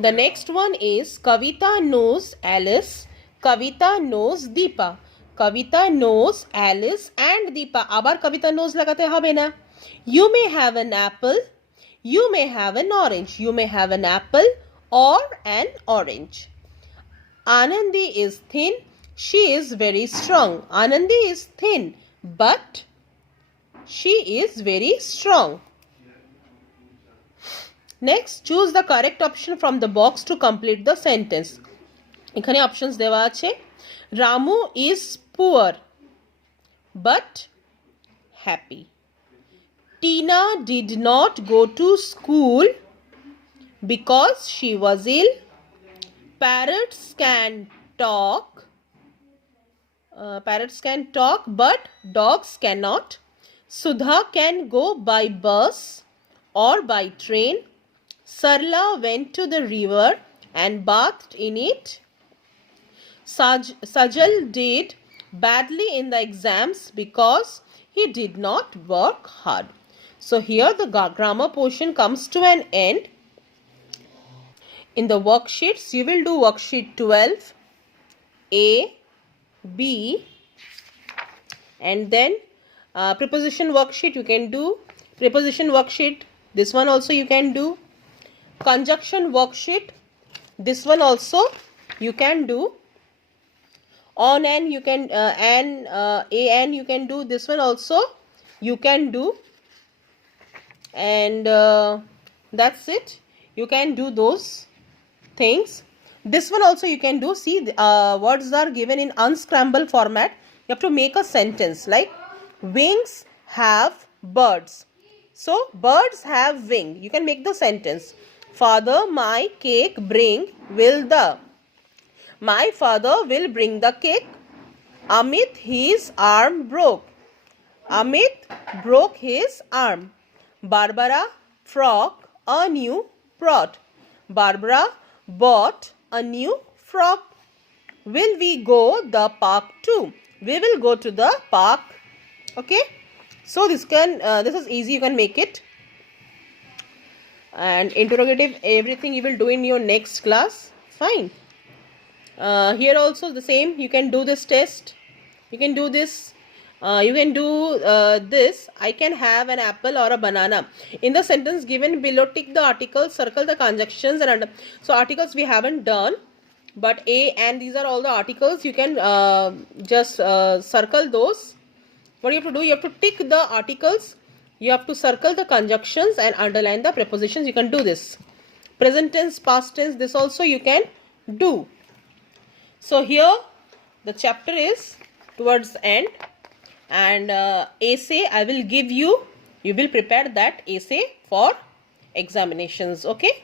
The next one is Kavita knows Alice, Kavita knows Deepa. Kavita knows Alice and Deepa. আবার Kavita knows লাগাতে হবে না. You may have an apple, you may have an orange. You may have an apple or an orange. Anandi is thin, she is very strong. Anandi is thin, but she is very strong. Next, choose the correct option from the box to complete the sentence. এখানে options দেওয়া আছে. Ramu is poor but happy. Tina did not go to school because she was ill. Parrots can talk. But dogs cannot. Sudha can go by bus or by train. Sarla went to the river and bathed in it. Sajal did badly in the exams because he did not work hard. So here the grammar portion comes to an end. In the worksheets, you will do worksheet 12, A, B, and then preposition worksheet you can do. Preposition worksheet, this one also you can do. Conjunction worksheet, this one also you can do. On and you can an you can do, this one also you can do, and that's it. You can do those things. This one also you can do. See, words are given in unscramble format. You have to make a sentence like wings have birds. So birds have wing. You can make the sentence. Father, my cake bring will the. My father will bring the cake. Amit, his arm broke. Amit broke his arm. Barbara frock a new pot. Barbara bought a new frock. Will we go the park too? We will go to the park. Okay. So this is easy. You can make it. And interrogative, everything you will do in your next class. Fine. Here also the same. You can do this test. You can do this. You can do this. I can have an apple or a banana. In the sentence given below, tick the articles, circle the conjunctions, and so articles we haven't done, but A and these are all the articles. You can just circle those. What you have to do? You have to tick the articles. You have to circle the conjunctions and underline the prepositions. You can do this. Present tense, past tense, this also you can do. So here the chapter is towards the end, and essay I will give you. You will prepare that essay for examinations. Okay.